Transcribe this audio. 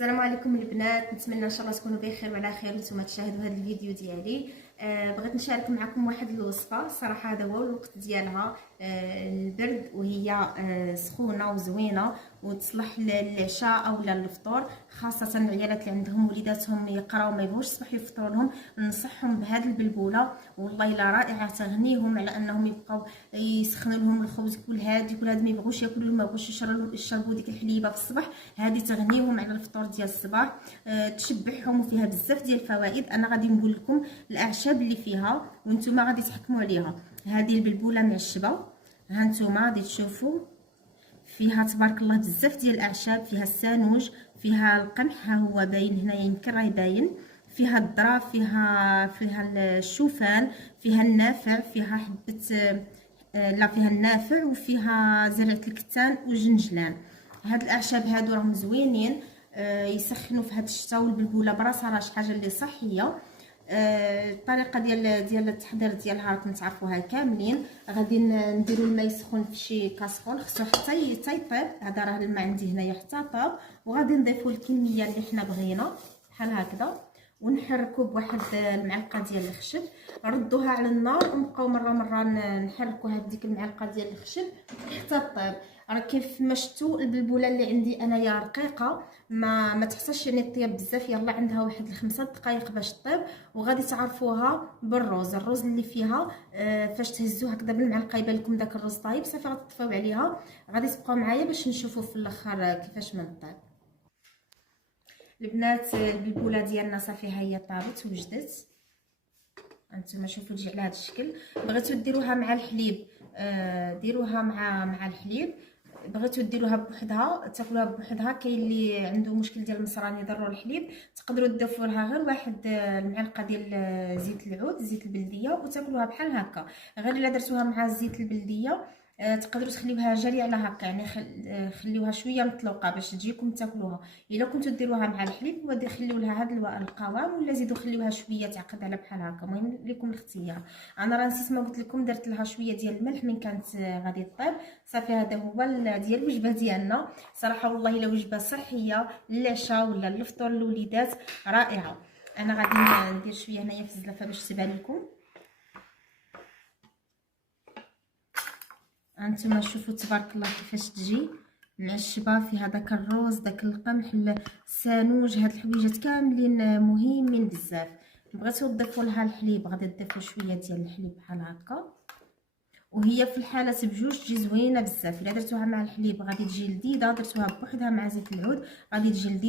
السلام عليكم البنات، نتمنى ان شاء الله تكونوا بخير وعلى خير وانتم تشاهدوا هذا الفيديو ديالي. بغيت نشارك معكم واحد الوصفه. صراحه هذا هو الوقت ديالها، البرد، وهي سخونه وزوينه وتصلح للعشاء او للفطور، خاصه العيالات اللي عندهم وليداتهم يقراو ما يبغوش الصباح يفطروا لهم. ننصحهم بهذه البلبوله، والله لا رائعه، تغنيهم على انهم يبقاو يسخنوا لهم الخبز كل هاد ما يبغوش ياكلوا، ما يبغوش يشربوا ديك الحليبه في الصباح. هذه تغنيهم على الفطور ديال الصباح، تشبعهم وفيها بزاف ديال الفوائد. انا غادي نقول لكم الاعشاب اللي فيها وانتم غادي تحكموا عليها. هذه البلبوله معشبه، ها انتم غادي تشوفوا فيها تبارك الله بزاف ديال الاعشاب. فيها السانوج، فيها القمح، ها هو باين هنايا، يمكن راه باين. فيها الذره، فيها الشوفان، فيها النافع، فيها حبه لا فيها النافع، وفيها زرعه الكتان والجنجلان. هاد الاعشاب هادو راهم زوينين، يسخنوا في هاد الشتاء. والبلبوله براسها راه شي حاجه اللي صحيه. الطريقه ديال التحضير ديالها راكم تعرفوها كاملين. غادي نديروا الماء يسخن في شي كاسكول، خصو حتى يطيب. هذا راه الماء عندي هنايا حتى طاب، وغادي نضيفوا الكميه اللي حنا بغينا بحال هكذا، ونحركوا بواحد المعلقه ديال الخشب. ردوها على النار ونبقاو مره نحركوها بديك المعلقه ديال الخشب حتى طيب. راه كيف ما شفتوا البلبوله اللي عندي انايا رقيقه، ما تحتاجش يعني طيب بزاف، يلا عندها واحد 5 دقائق باش طيب. وغادي تعرفوها بالروز. الروز اللي فيها فاش تهزوه هكذا بالمعلقه يبان لكم داك الروز طايب، صافي غتطفيو عليها. غادي تبقاو معايا باش نشوفوا في الاخر كيفاش من طيب. البنات البلبوله ديالنا صافي ها هي طابت وجدت. انتما شوفوا تجي على هذا الشكل. بغيتو ديروها مع الحليب، ديروها مع الحليب. بغيتو ديروها بوحدها تاكلوها بوحدها، كاين اللي عنده مشكل ديال المصران يضروا الحليب، تقدروا تضيفوا لها غير واحد المعلقه ديال زيت العود، زيت البلديه، وتاكلوها بحال هكا. غير الا درتوها مع الزيت البلديه تقدروا تخليوها جاريه على هكا، يعني خليوها شويه مطلوقه باش تجيكم تاكلوها. الا كنتو ديروها مع الحليب خليو لها هذا القوام، ولا زيدوا خليوها شويه تعقد على بحال هكا. المهم لكم الاختيار. انا راه نسيت ما قلت لكم، درت لها شويه ديال الملح من كانت غادي طيب. صافي هذا هو ديال الوجبه ديالنا. صراحه والله الا وجبه صحيه للعشاء ولا للفطور للوليدات، رائعه. انا غادي ندير شويه هنايا في الزلافه باش تبان لكم. هانتوما شوفوا تبارك الله كيفاش تجي معشبه فيها داك الروز، داك القمح، السانوج. هاد الحويجات كاملين مهمين بزاف. بغيتو تضيفوا لها الحليب غادي تضيفوا شويه ديال الحليب بحال هكا، وهي في الحالات بجوج تجي زوينه بزاف. الا درتوها مع الحليب غادي تجي لذيذه، درتوها بوحدها مع زيت العود غادي تجي لذيذه.